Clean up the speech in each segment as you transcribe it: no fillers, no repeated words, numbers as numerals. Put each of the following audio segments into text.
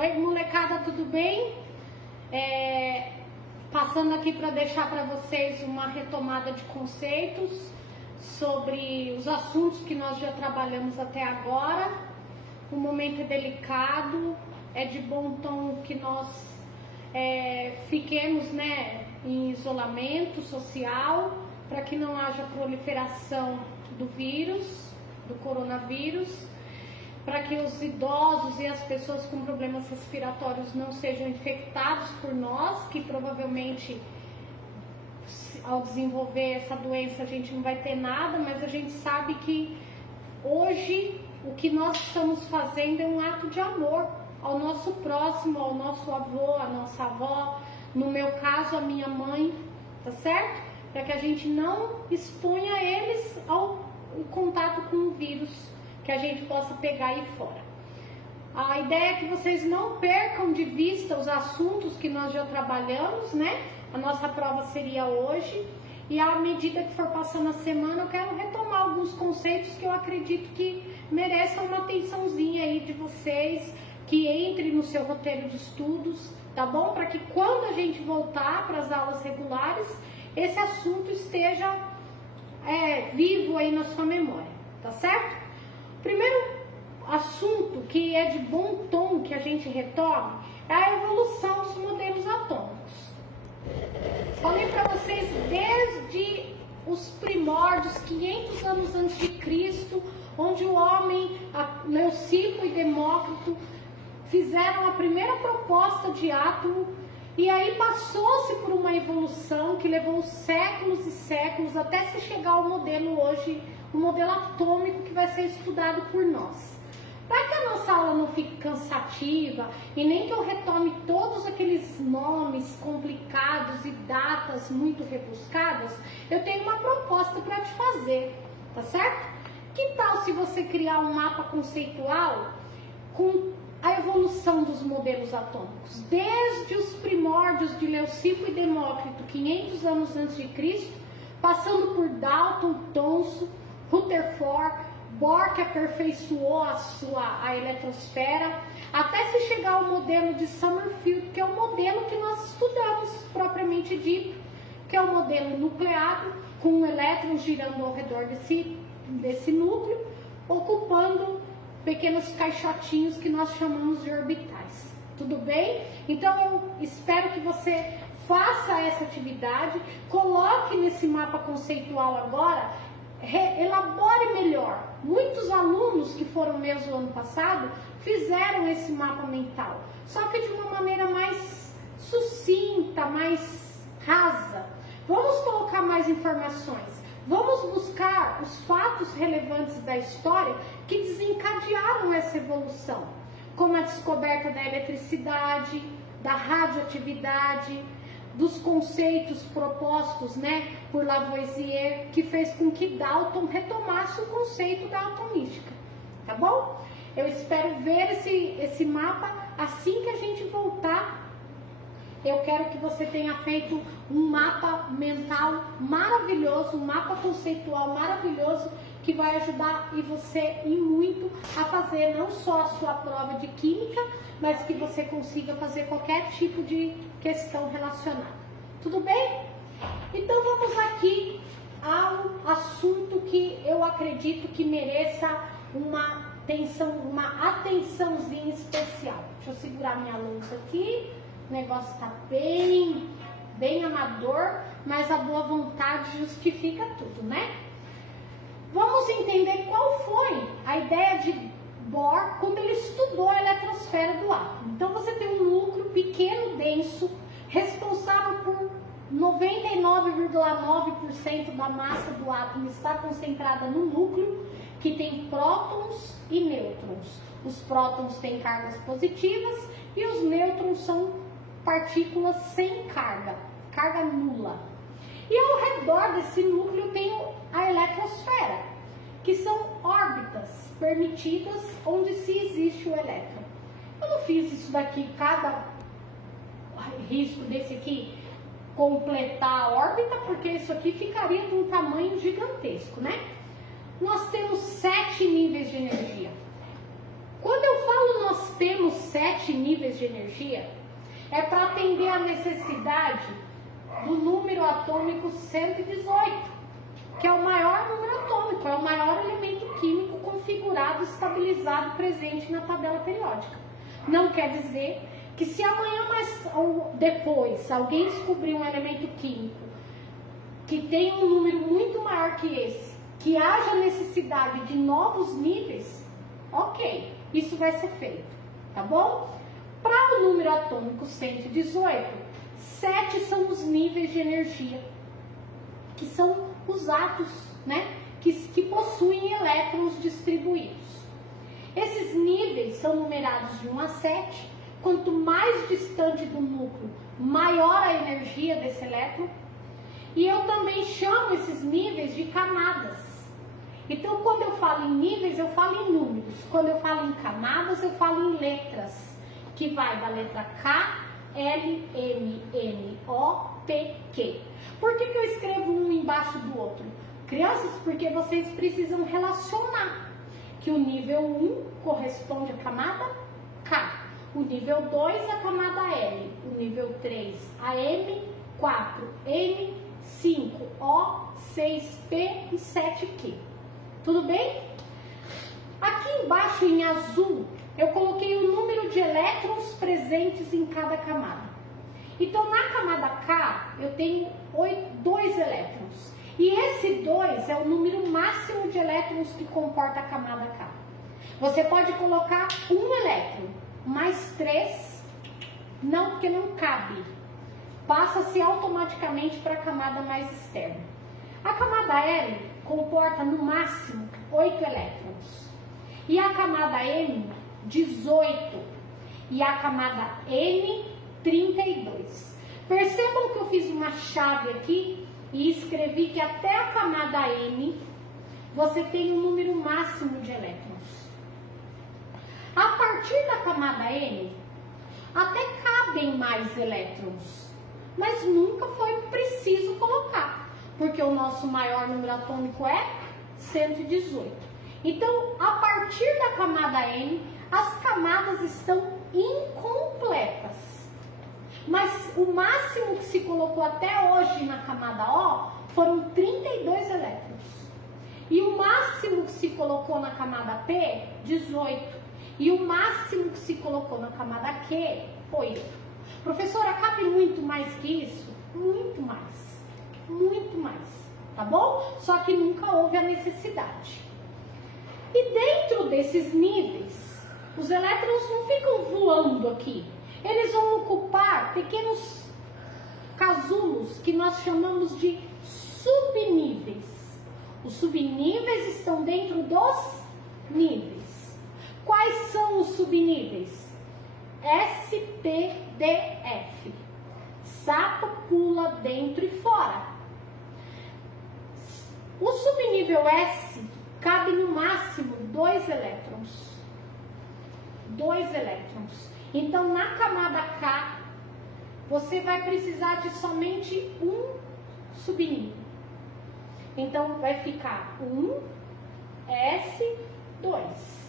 Oi, molecada, tudo bem? Passando aqui para deixar para vocês uma retomada de conceitos sobre os assuntos que nós já trabalhamos até agora. O momento é delicado, é de bom tom que nós fiquemos, em isolamento social, para que não haja proliferação do vírus, do coronavírus, para que os idosos e as pessoas com problemas respiratórios não sejam infectados por nós, que provavelmente ao desenvolver essa doença a gente não vai ter nada, mas a gente sabe que hoje o que nós estamos fazendo é um ato de amor ao nosso próximo, ao nosso avô, à nossa avó, no meu caso a minha mãe, tá certo? Para que a gente não exponha eles ao contato com o vírus, que a gente possa pegar aí fora. A ideia é que vocês não percam de vista os assuntos que nós já trabalhamos, A nossa prova seria hoje, e à medida que for passando a semana eu quero retomar alguns conceitos que eu acredito que mereçam uma atençãozinha aí de vocês, que entre no seu roteiro de estudos, tá bom? Para que quando a gente voltar para as aulas regulares, esse assunto esteja vivo aí na sua memória, tá certo? Primeiro assunto que é de bom tom que a gente retoma é a evolução dos modelos atômicos. Falei para vocês desde os primórdios, 500 anos antes de Cristo, onde o homem, Leucipo e Demócrito, fizeram a primeira proposta de átomo, e aí passou-se por uma evolução que levou séculos e séculos até se chegar ao modelo hoje, o modelo atômico que vai ser estudado por nós. Para que a nossa aula não fique cansativa e nem que eu retome todos aqueles nomes complicados e datas muito rebuscadas, eu tenho uma proposta para te fazer, tá certo? Que tal se você criar um mapa conceitual com a evolução dos modelos atômicos, desde os primórdios de Leucipo e Demócrito, 500 anos antes de Cristo, passando por Dalton, Thomson, Rutherford, Bohr, que aperfeiçoou a eletrosfera, até se chegar ao modelo de Summerfield, que é o modelo que nós estudamos propriamente dito, que é o modelo nucleado, com elétrons girando ao redor desse núcleo, ocupando pequenos caixotinhos que nós chamamos de orbitais. Tudo bem? Então eu espero que você faça essa atividade, coloque nesse mapa conceitual agora, elabore melhor. Muitos alunos que foram meus no ano passado fizeram esse mapa mental, só que de uma maneira mais sucinta, mais rasa. Vamos colocar mais informações. Vamos buscar os fatos relevantes da história que desencadearam essa evolução, como a descoberta da eletricidade, da radioatividade, dos conceitos propostos por Lavoisier, que fez com que Dalton retomasse o conceito da atomística, tá bom? Eu espero ver esse mapa assim que a gente voltar. Eu quero que você tenha feito um mapa mental maravilhoso, um mapa conceitual maravilhoso, que vai ajudar você e muito a fazer não só a sua prova de química, mas que você consiga fazer qualquer tipo de questão relacionada. Tudo bem? Então vamos aqui ao assunto que eu acredito que mereça uma atençãozinha especial. Deixa eu segurar minha louça aqui. O negócio está bem amador, mas a boa vontade justifica tudo, Vamos entender qual foi a ideia de Bohr quando ele estudou a eletrosfera do átomo. Então você tem um núcleo pequeno, denso, responsável por 99,9% da massa do átomo está concentrada no núcleo, que tem prótons e nêutrons. Os prótons têm cargas positivas e os nêutrons são partículas sem carga nula. E ao redor desse núcleo tem a eletrosfera, que são órbitas permitidas onde se existe o elétron. Eu não fiz isso daqui, cada risco desse aqui, completar a órbita, porque isso aqui ficaria de um tamanho gigantesco, Nós temos 7 níveis de energia. Quando eu falo nós temos 7 níveis de energia é para atender a necessidade do número atômico 118, que é o maior número atômico, é o maior elemento químico configurado, estabilizado, presente na tabela periódica. Não quer dizer que se amanhã ou depois alguém descobrir um elemento químico que tem um número muito maior que esse, que haja necessidade de novos níveis, ok, isso vai ser feito, tá bom? Para o número atômico 118, 7 são os níveis de energia, que são os átomos, né, que possuem elétrons distribuídos. Esses níveis são numerados de 1 a 7. Quanto mais distante do núcleo, maior a energia desse elétron. E eu também chamo esses níveis de camadas. Então, quando eu falo em níveis, eu falo em números. Quando eu falo em camadas, eu falo em letras, que vai da letra K, L, M, N, O, P, Q. Por que eu escrevo um embaixo do outro? Crianças, porque vocês precisam relacionar que o nível 1 corresponde à camada K, o nível 2 à camada L, o nível 3 a M, 4 N, 5 O, 6 P e 7 Q. Tudo bem? Aqui embaixo em azul eu coloquei o número de elétrons presentes em cada camada. Então na camada K eu tenho 2 elétrons. E esse 2 é o número máximo de elétrons que comporta a camada K. Você pode colocar um elétron, mais 3, não, porque não cabe. Passa-se automaticamente para a camada mais externa. A camada L comporta no máximo 8 elétrons. E a camada M, 18. E a camada N, 32. Percebam que eu fiz uma chave aqui e escrevi que até a camada M você tem um número máximo de elétrons. A partir da camada N, até cabem mais elétrons, mas nunca foi preciso colocar, porque o nosso maior número atômico é 118. Então, a partir da camada N, as camadas estão incompletas. Mas o máximo que se colocou até hoje na camada O foram 32 elétrons. E o máximo que se colocou na camada P, 18. E o máximo que se colocou na camada Q, 8. Professora, cabe muito mais que isso? Muito mais. Muito mais. Tá bom? Só que nunca houve a necessidade. E dentro desses níveis, os elétrons não ficam voando aqui. Eles vão ocupar pequenos casulos que nós chamamos de subníveis. Os subníveis estão dentro dos níveis. Quais são os subníveis? S, T, D, F. Sapo pula dentro e fora. O subnível S cabe no máximo 2 elétrons. 2 elétrons. Então, na camada K, você vai precisar de somente um subnível. Então, vai ficar 1, S, 2.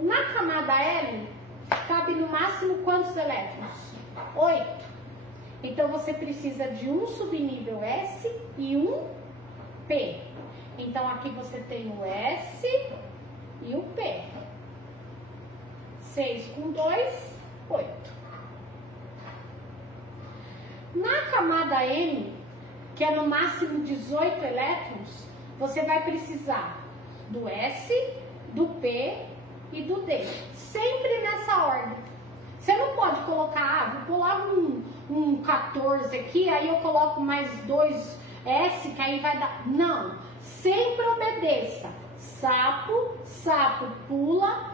Na camada L, cabe no máximo quantos elétrons? 8. Então, você precisa de um subnível S e um P. Então, aqui você tem o S e o P. 6 com 2, 8. Na camada M, que é no máximo 18 elétrons, você vai precisar do S, do P e do D. Sempre nessa ordem. Você não pode colocar, vou pular um 14 aqui, aí eu coloco mais 2 S, que aí vai dar... Não, sempre obedeça. Sapo, sapo pula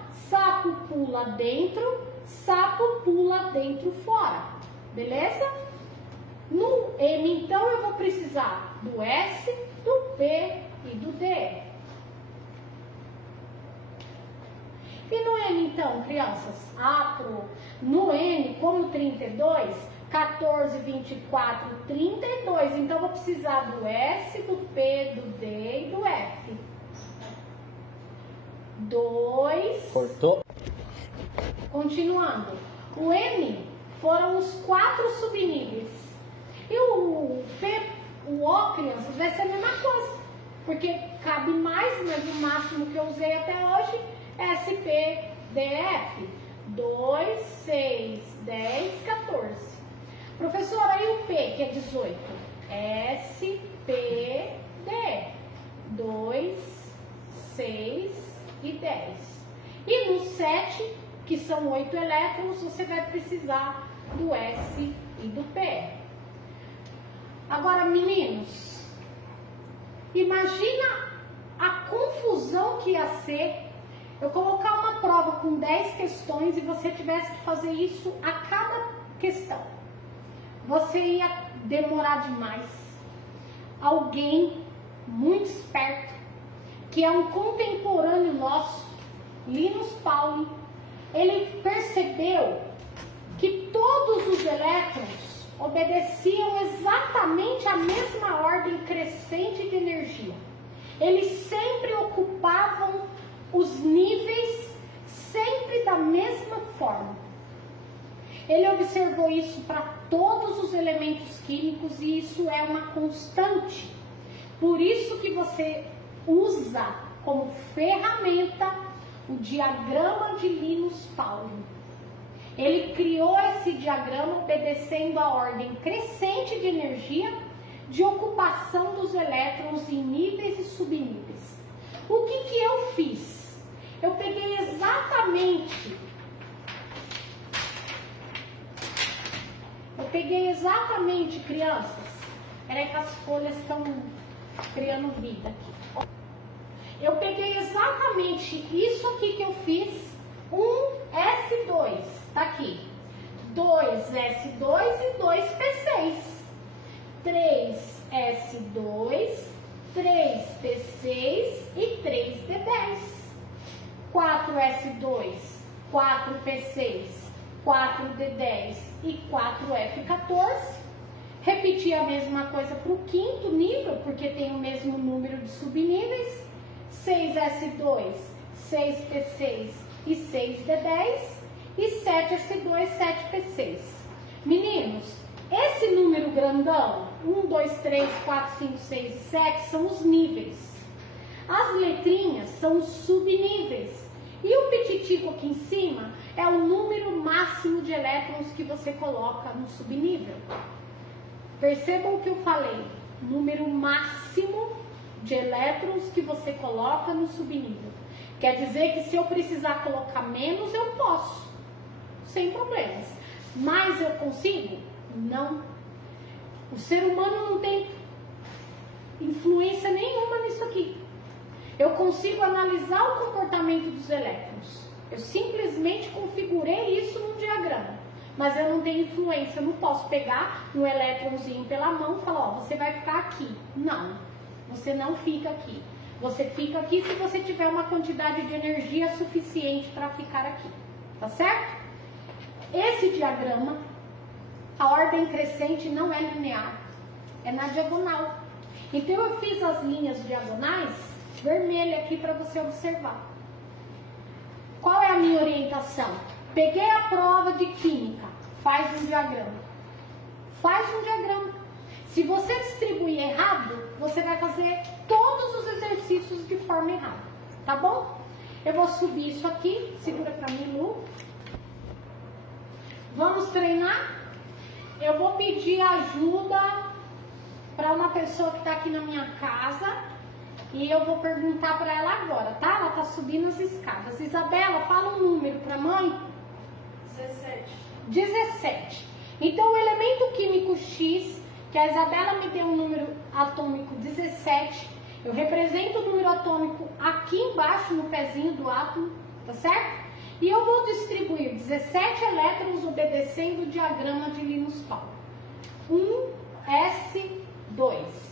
dentro, sapo pula dentro fora. Beleza? No M, então, eu vou precisar do S, do P e do D. E no N, então, crianças? No N, como 32, 14, 24, 32. Então, eu vou precisar do S, do P, do D e do F. 2. Cortou. Continuando. O M foram os 4 subníveis. E o P, o O, crianças, vai ser a mesma coisa. Porque cabe mais, mas o máximo que eu usei até hoje é SPDF. 2, 6, 10, 14. Professora, e o P, que é 18? SPDF. 2, 6 e 10. E no 7, que são 8 elétrons, você vai precisar do S e do P. Agora, meninos, imagina a confusão que ia ser eu colocar uma prova com 10 questões e você tivesse que fazer isso a cada questão. Você ia demorar demais. Alguém muito esperto, que é um contemporâneo nosso, Linus Pauling, ele percebeu que todos os elétrons obedeciam exatamente a mesma ordem crescente de energia. Eles sempre ocupavam os níveis sempre da mesma forma. Ele observou isso para todos os elementos químicos e isso é uma constante. Por isso que você usa como ferramenta o diagrama de Linus Pauling. Ele criou esse diagrama obedecendo a ordem crescente de energia de ocupação dos elétrons em níveis e subníveis. O que eu fiz? Eu peguei exatamente, crianças. Peraí que as folhas estão criando vida aqui. Eu peguei exatamente isso aqui que eu fiz, um S2, tá aqui. 2S2 e 2P6. 3S2, 3P6 e 3D10. 4S2, 4P6, 4D10 e 4F14. Repetir a mesma coisa para o quinto nível, porque tem o mesmo número de subníveis. 6S2, 6P6 e 6D10 e 7S2, 7P6. Meninos, esse número grandão, 1, 2, 3, 4, 5, 6 e 7 são os níveis. As letrinhas são os subníveis. E o petitico aqui em cima é o número máximo de elétrons que você coloca no subnível. Percebam o que eu falei. Número máximo de elétrons que você coloca no subnível. Quer dizer que se eu precisar colocar menos, eu posso. Sem problemas. Mas eu consigo? Não. O ser humano não tem influência nenhuma nisso aqui. Eu consigo analisar o comportamento dos elétrons. Eu simplesmente configurei isso no diagrama. Mas eu não tenho influência. Eu não posso pegar um elétronzinho pela mão e falar, ó, você vai ficar aqui. Não. Você não fica aqui. Você fica aqui se você tiver uma quantidade de energia suficiente para ficar aqui. Tá certo? Esse diagrama, a ordem crescente não é linear. É na diagonal. Então eu fiz as linhas diagonais vermelha aqui para você observar. Qual é a minha orientação? Peguei a prova de química, faz um diagrama. Faz um diagrama. Se você distribuir errado, você vai fazer todos os exercícios de forma errada, tá bom? Eu vou subir isso aqui, segura para mim, Lu. Vamos treinar? Eu vou pedir ajuda para uma pessoa que está aqui na minha casa. E eu vou perguntar para ela agora, tá? Ela tá subindo as escadas. Isabela, fala um número para mãe. 17. 17. Então, o elemento químico X, que a Isabela me deu um número atômico 17, eu represento o número atômico aqui embaixo, no pezinho do átomo, tá certo? E eu vou distribuir 17 elétrons obedecendo o diagrama de Linus Pauling. 1s2.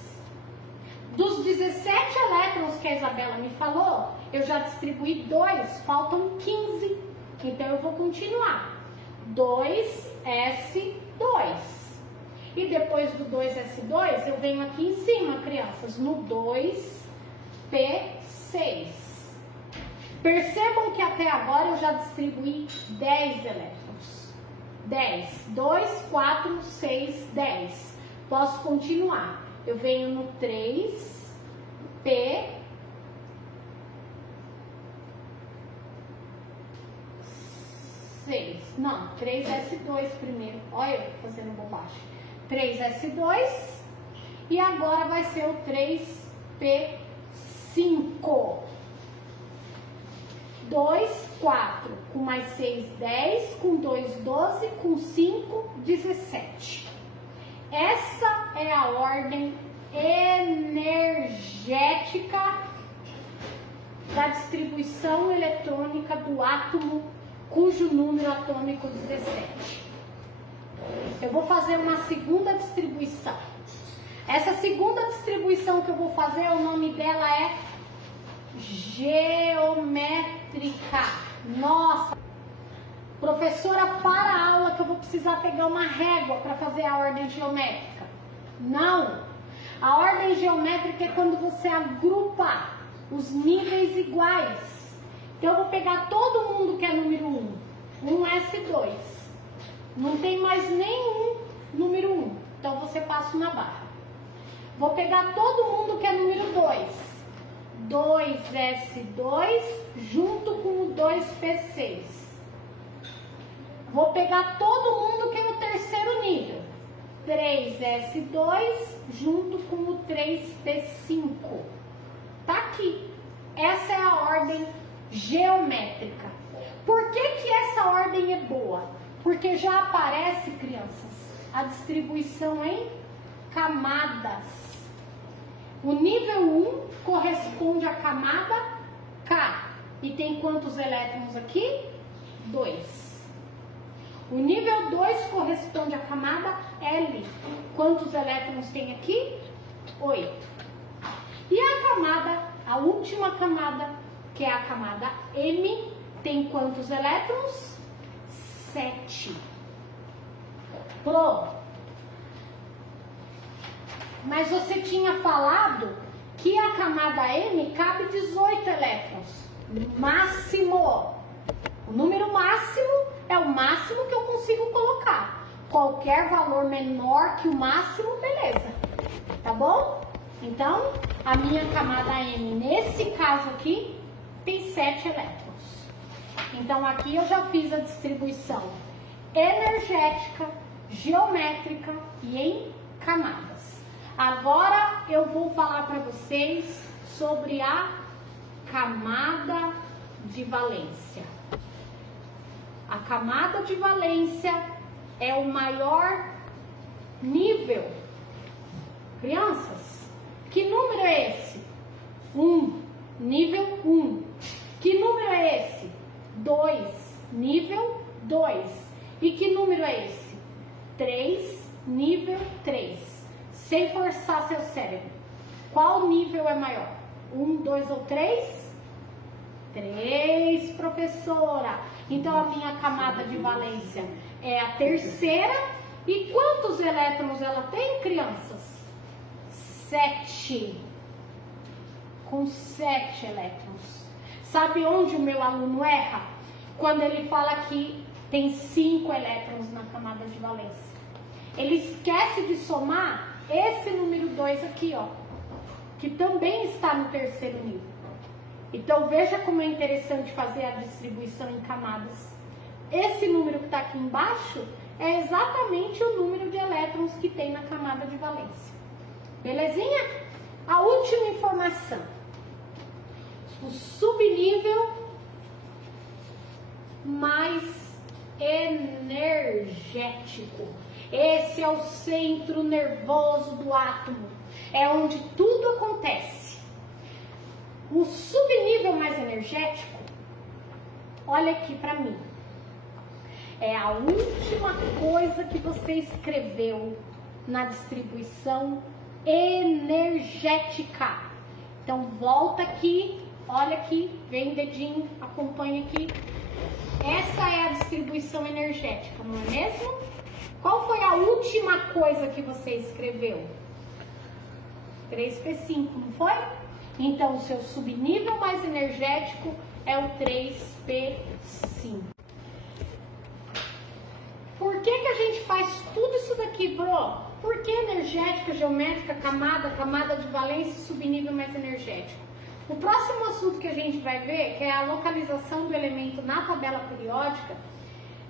Dos 17 elétrons que a Isabela me falou, eu já distribuí 2, faltam 15. Então eu vou continuar. 2s2. E depois do 2s2, eu venho aqui em cima, crianças, no 2p6. Percebam que até agora eu já distribuí 10 elétrons. 10. 2, 4, 6, 10. Posso continuar. Eu venho no 3, P, 6. Não, 3S2 primeiro. Olha eu fazendo bobagem. 3S2 e agora vai ser o 3P5. 2, 4, com mais 6, 10, com 2, 12, com 5, 17. Essa é a ordem energética da distribuição eletrônica do átomo, cujo número atômico 17. Eu vou fazer uma segunda distribuição. Essa segunda distribuição que eu vou fazer, o nome dela é geométrica. Nossa, professora, para a aula que eu vou precisar pegar uma régua para fazer a ordem geométrica. Não, a ordem geométrica é quando você agrupa os níveis iguais. Então eu vou pegar todo mundo que é número 1, um S2. Não tem mais nenhum número 1, então você passa uma barra. Vou pegar todo mundo que é número 2. 2S2 junto com o 2P6. Vou pegar todo mundo que é no terceiro nível. 3S2 junto com o 3P5. Tá aqui. Essa é a ordem geométrica. Por que que essa ordem é boa? Porque já aparece, crianças, a distribuição em camadas. O nível 1 corresponde à camada K. E tem quantos elétrons aqui? 2. O nível 2 corresponde à camada L. Quantos elétrons tem aqui? 8. E a camada, a última camada, que é a camada M, tem quantos elétrons? 7. Pronto. Mas você tinha falado que a camada M cabe 18 elétrons. Máximo. O número máximo é o máximo que eu consigo colocar. Qualquer valor menor que o máximo, beleza. Tá bom? Então, a minha camada M, nesse caso aqui, tem 7 elétrons. Então, aqui eu já fiz a distribuição energética, geométrica e em camadas. Agora eu vou falar para vocês sobre a camada de valência. A camada de valência é o maior nível. Crianças, que número é esse? 1, nível 1. Que número é esse? 2, nível 2. E que número é esse? 3, nível 3. Sem forçar seu cérebro. Qual nível é maior? 1, 2 ou 3? 3, professora. Então a minha camada de valência é a terceira. E quantos elétrons ela tem, crianças? 7. Com 7 elétrons. Sabe onde o meu aluno erra? Quando ele fala que tem 5 elétrons na camada de valência. Ele esquece de somar esse número 2 aqui, ó, que também está no terceiro nível. Então veja como é interessante fazer a distribuição em camadas. Esse número que está aqui embaixo é exatamente o número de elétrons que tem na camada de valência. Belezinha? A última informação. O subnível mais energético. Esse é o centro nervoso do átomo. É onde tudo acontece. O subnível mais energético, olha aqui para mim. É a última coisa que você escreveu na distribuição energética. Então volta aqui, olha aqui, vem o dedinho, acompanha aqui. Essa é a distribuição energética, não é mesmo? Qual foi a última coisa que você escreveu? 3P5, não foi? Então, o seu subnível mais energético é o 3P5. Por que a gente faz tudo isso daqui, bro? Por que energética, geométrica, camada de valência e subnível mais energético? O próximo assunto que a gente vai ver, que é a localização do elemento na tabela periódica,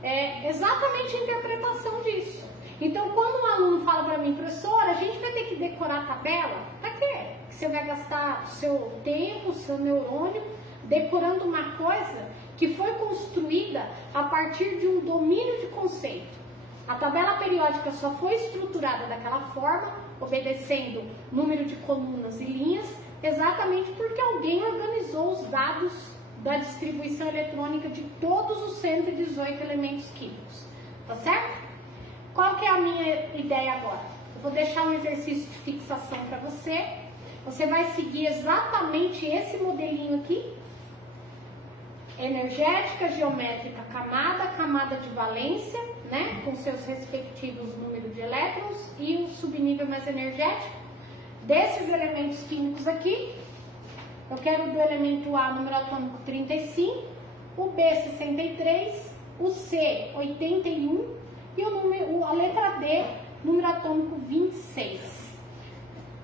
é exatamente a interpretação disso. Então, quando um aluno fala para mim, professora, a gente vai ter que decorar a tabela, para quê? Que você vai gastar seu tempo, seu neurônio, decorando uma coisa que foi construída a partir de um domínio de conceito. A tabela periódica só foi estruturada daquela forma, obedecendo número de colunas e linhas, exatamente porque alguém organizou os dados da distribuição eletrônica de todos os 118 elementos químicos. Tá certo? Qual que é a minha ideia agora? Eu vou deixar um exercício de fixação para você. Você vai seguir exatamente esse modelinho aqui. Energética, geométrica, camada de valência, né? Com seus respectivos números de elétrons e o subnível mais energético. Desses elementos químicos aqui, eu quero do elemento A, número atômico 35, o B, 63, o C, 81 e a letra D, número atômico 26.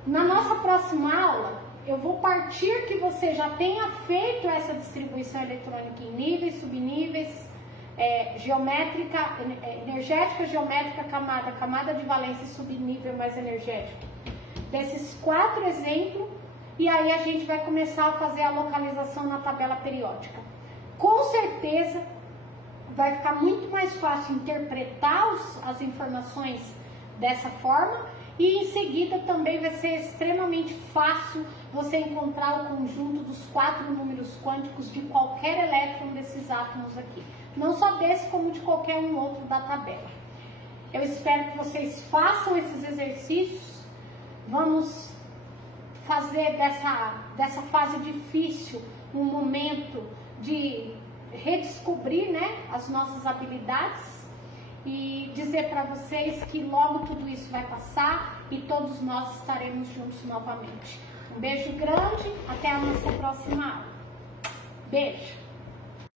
Na nossa próxima aula, eu vou partir que você já tenha feito essa distribuição eletrônica em níveis, subníveis, geométrica, energética, geométrica, camada de valência e subnível mais energético. Desses 4 exemplos, e aí a gente vai começar a fazer a localização na tabela periódica. Com certeza vai ficar muito mais fácil interpretar as informações dessa forma e em seguida também vai ser extremamente fácil você encontrar o conjunto dos 4 números quânticos de qualquer elétron desses átomos aqui. Não só desse, como de qualquer um outro da tabela. Eu espero que vocês façam esses exercícios. Vamos fazer dessa fase difícil um momento de redescobrir, né, as nossas habilidades e dizer para vocês que logo tudo isso vai passar e todos nós estaremos juntos novamente. Um beijo grande, até a nossa próxima aula. Beijo!